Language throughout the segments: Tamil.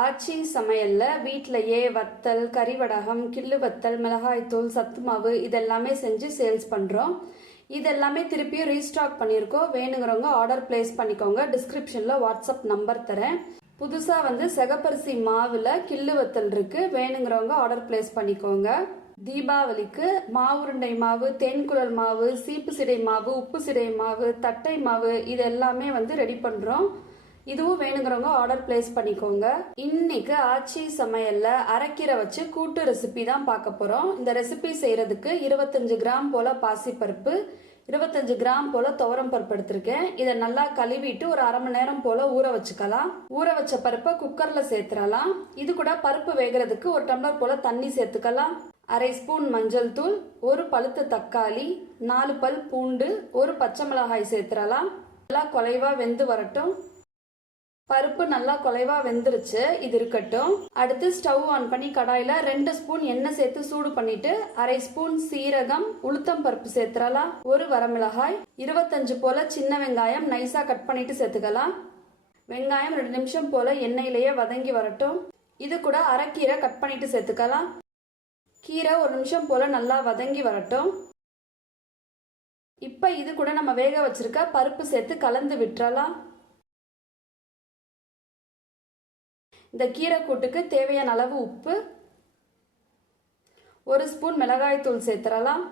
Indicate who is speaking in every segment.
Speaker 1: ஆச்சி சமையல்ல வீட்டிலையே வத்தல் கறிவடகம் கிள்ளு வத்தல் மிளகாய்த்தூள் சத்து மாவு இதெல்லாமே செஞ்சு சேல்ஸ் பண்ணுறோம் இதெல்லாமே திருப்பியும் ரீஸ்டாக் பண்ணியிருக்கோம். வேணுங்கிறவங்க ஆர்டர் பிளேஸ் பண்ணிக்கோங்க. டிஸ்கிரிப்ஷனில் வாட்ஸ்அப் நம்பர் தரேன். புதுசாக வந்து செகப்பரிசி மாவில் கிள்ளு வத்தல் இருக்கு. வேணுங்கிறவங்க ஆர்டர் பிளேஸ் பண்ணிக்கோங்க. தீபாவளிக்கு மாவுருண்டை மாவு தேன்குழல் மாவு சீப்பு சிடை மாவு உப்பு சிடை மாவு தட்டை மாவு இது எல்லாமே வந்து ரெடி பண்ணுறோம் இதுவும் வேணுங்கிறவங்க ஆர்டர் பிளேஸ் பண்ணிக்கோங்க. இன்னைக்கு ஆச்சி சமையல்ல அரைக்கீரை வச்சு கூட்டு ரெசிபி தான் பார்க்க போறோம். இந்த ரெசிபி செய்யறதுக்கு இருபத்தஞ்சு கிராம் போல பாசிப்பருப்பு இருபத்தஞ்சு கிராம் போல துவரம் பருப்பு எடுத்திருக்கேன். இதை நல்லா கழுவிட்டு ஒரு அரை மணி நேரம் போல ஊற வச்சுக்கலாம். ஊற வச்ச பருப்பை குக்கர்ல சேர்த்துடலாம் இது கூட பருப்பு வேகிறதுக்கு ஒரு டம்ளர் போல தண்ணி சேர்த்துக்கலாம். அரை ஸ்பூன் மஞ்சள் தூள் ஒரு பழுத்த தக்காளி நாலு பல் பூண்டு ஒரு பச்சை மிளகாய் சேர்த்துடலாம் நல்லா குலைவா வெந்து வரட்டும். பருப்பு நல்லா குலைவா வெந்துருச்சு. இது இருக்கட்டும். அடுத்து ஸ்டவ் ஆன் பண்ணி கடாயில ரெண்டு ஸ்பூன் எண்ணெய் சேர்த்து சூடு பண்ணிட்டு அரை ஸ்பூன் சீரகம் உளுத்தம் பருப்பு சேர்த்துறலாம். ஒரு வரமிளகாய் இருபத்தஞ்சு போல சின்ன வெங்காயம் நைஸா கட் பண்ணிட்டு சேர்த்துக்கலாம். வெங்காயம் ரெண்டு நிமிஷம் போல எண்ணெயிலேயே வதங்கி வரட்டும். இது கூட அரைக்கீரை கட் பண்ணிட்டு சேர்த்துக்கலாம். கீரை ஒரு நிமிஷம் போல நல்லா வதங்கி வரட்டும். இப்ப இது கூட நம்ம வேக வச்சிருக்க பருப்பு சேர்த்து கலந்து விட்டுறலாம். இந்த கீரை கூட்டுக்கு தேவையான அளவு உப்பு ஒரு ஸ்பூன் மிளகாய்த்தூள் சேர்த்துடலாம். சேர்த்துறலாம்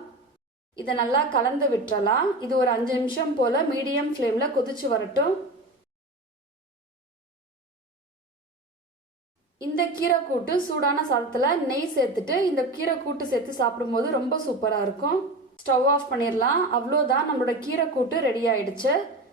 Speaker 1: இதை நல்லா கலந்து விட்டுறலாம். இது ஒரு அஞ்சு நிமிஷம் போல மீடியம் ஃப்ளேம்ல கொதிச்சு வரட்டும். இந்த கீரை கூட்டு சூடான சாதத்துல நெய் சேர்த்துட்டு இந்த கீரை கூட்டு சேர்த்து சாப்பிடும்போது ரொம்ப சூப்பரா இருக்கும். ஸ்டவ் ஆஃப் பண்ணிடலாம். அவ்வளோதான் நம்மளோட கீரை கூட்டு ரெடி ஆயிடுச்சு.